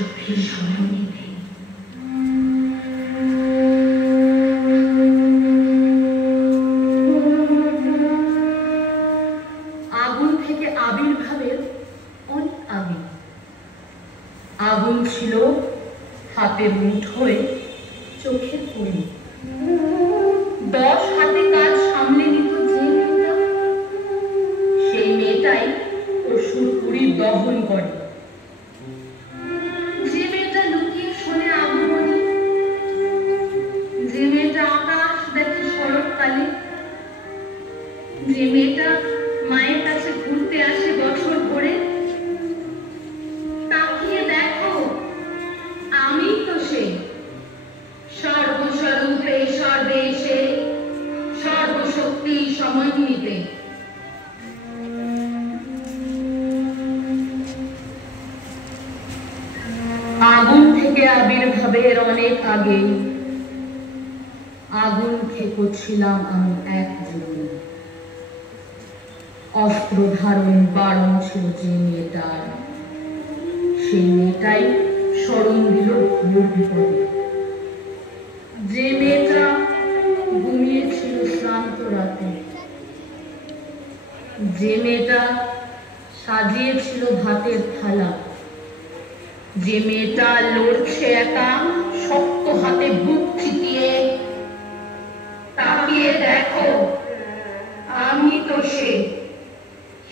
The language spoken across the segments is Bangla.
শক্তি সমন্বিতে। আগুন থেকে আবির্ভাবের অনেক আগে। আগুন ছিল হাতের মুঠোয়, চোখের কোণে। 10 হাতে কাজ সামলে নিত যে মেয়েটা, সেই মেয়েটাই অসুর পুরী দহন করে। যে মেয়েটা লুকিয়ে শোনে আগমনী, যে মেয়েটা আকাশ দেখে শরৎকালে, যে মেয়েটা মায়ের কাছে ঘুরতে আসে বছর ভরে। তাকিয়ে দেখো, আমি তো সে সর্বস্বরূপে সর্বেশে সর্বশক্তি সমন্বিতে। আগুন থেকে আবির্ভাবের অনেক আগে আগুন খেকোচ্ছিলাম আমি একযোগে। অস্ত্র ধারণ বারণ ছিল যে মেয়েটার, সেই মেয়েটাই স্মরণ দিল ঘোর বিপদে। যে মেয়েটা ঘুমিয়েছিল শ্রান্ত রাতে, যে মেয়েটা সাজিয়েছিল ভাতের থালা, যে মেয়েটা লড়ছে একা শক্ত হাতে বুক চিতিয়ে। তাকিয়ে দেখো, আমি তো সে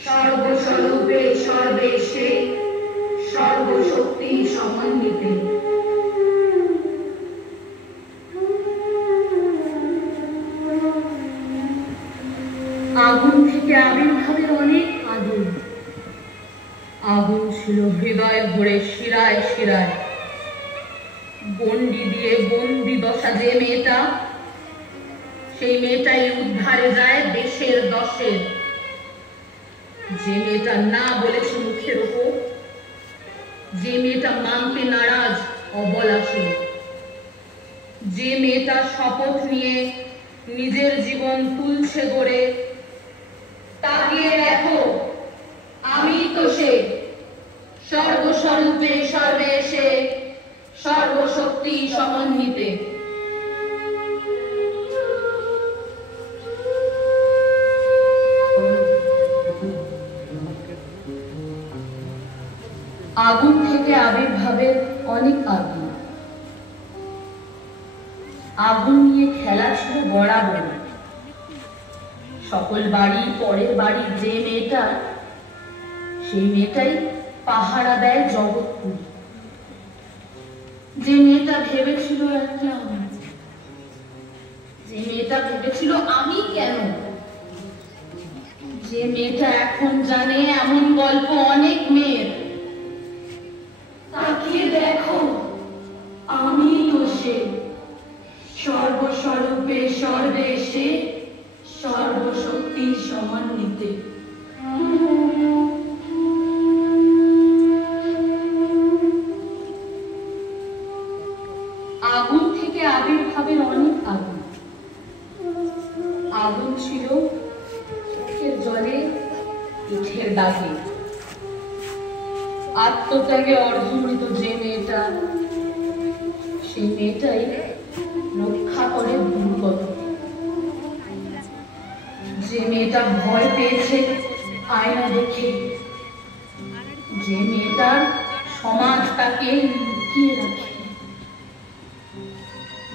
সর্বস্বরূপে সর্বেশে সর্বশক্তি সমন্বিতে। আগুন থেকে আবির্ভাবের অনেক আগে আগুন ছিল হৃদয় ভরে শিরায় শিরায়। বন্দি দিয়ে বন্দি দশা যে মেয়েটা, সেই মেয়েটাই উদ্ধারে যায় দেশের দশের। যে মেয়েটা না বলেছে মুখের উপর, যে মেয়েটা মানতে নারাজ অবলাসে, যে মেয়েটা শপথ নিয়ে নিজের জীবন তুলছে গড়ে। তাকিয়ে দেখো, আমি তো সে সর্বস্বরূপে সর্বেশে সর্বশক্তি সমন্বিতে। আগুন থেকে আবির্ভাবের অনেক আগে আগুন নিয়ে খেলা ছিল বরাবর। সকল বাড়ি পরের বাড়ি যে মেয়েটা, সেই মেয়েটাই পাহারা দেয় জগৎপুরী। যে মেয়েটা ভেবেছিল একটা, যে মেয়েটা ভেবেছিল আমি কেন, যে মেয়েটা এখন জানে এমন গল্প অনেক মেয়ের। তাকিয়ে দেখো, আমি তো সে সর্বস্বরূপে সর্বেশে সর্বশক্তি সমন্বিতে। আগুন থেকে আবির্ভাবের অনেক আগুন। আগুন ছিল চোখের জলে, পিঠের দাগে। আত্মত্যাগে অর্ধমৃত যে মেয়েটা, সেই মেয়েটাই রক্ষা করে দুর্গত। যে মেয়েটা ভয় পেয়েছে আয়না দেখে, যে মেয়েটার সমাজ তাকে লুকিয়ে রাখে,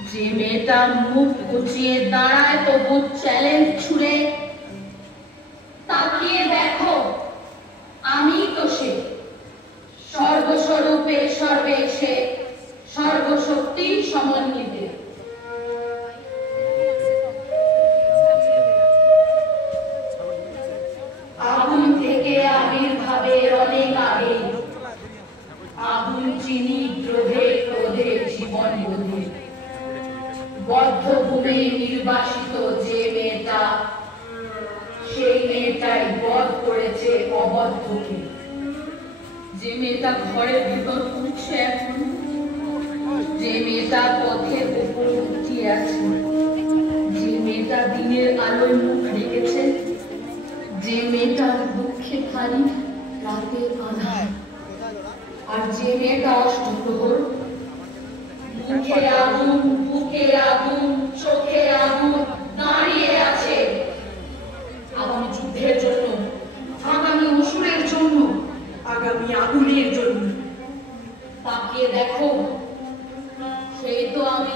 যে মেয়েটা মুখ গুছিয়ে দাঁড়ায় তবু চ্যালেঞ্জ ছুড়ে। তাকিয়ে দেখো, আমি তো সে সর্বস্বরূপে সর্বেশে সর্বশক্তি সমন্বিতে। আগুন থেকে আবির্ভাবের অনেক আগে আগুন চিনি ক্রোধে ক্রোধে জীবন বোধে। বদ্ধভূমে নির্বাসিত যে মেয়েটা, সেই মেয়েটাই বধ করেছে অবদ্ধকে। যে মেয়েটা ঘরের ভিতর উঠছে এখন, যে মেয়েটা পথের উপর উঠিয়ে আছে, যে মেয়েটা দিনের আলোয় মুখ রেখেছে, যে মেয়েটার দুঃখে খালি রাতের আধার। আর যে মেয়েটা অষ্টপ্রহর, মুখে আগুন, বুকে আগুন, চোখে আগুন, দাঁড়িয়ে আছে আগামী যুদ্ধের জন্য, আগামী অসুরের জন্য, আগামী আগুনের জন্য। তাকিয়ে দেখো, সেই তো আমি,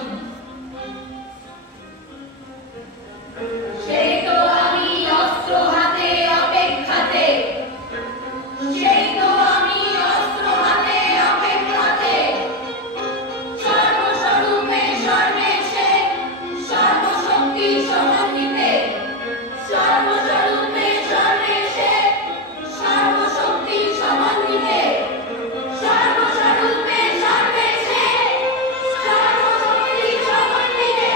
সেই তো আমি অস্ত্র হাতে অপেক্ষাতে, সেই তো আমি অস্ত্র হাতে অপেক্ষাতে, সর্বস্বরূপে সর্বেশে, সর্বশক্তি সমন্বিতে, সর্বস্বরূপে সর্বেশে, সর্বশক্তি সমন্বিতে, সর্বস্বরূপে সর্বেশে, সর্বশক্তি সমন্বিতে।